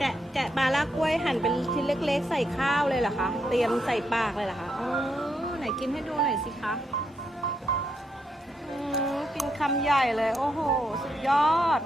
แกะปลาลากกล้วยหั่นเป็นชิ้นเล็กๆใส่ข้าวเลยเหรอคะเตรียมใส่ปากเลยเหรอคะอ๋อไหนกินให้ดูหน่อยสิคะกินคำใหญ่เลยโอ้โหสุดยอด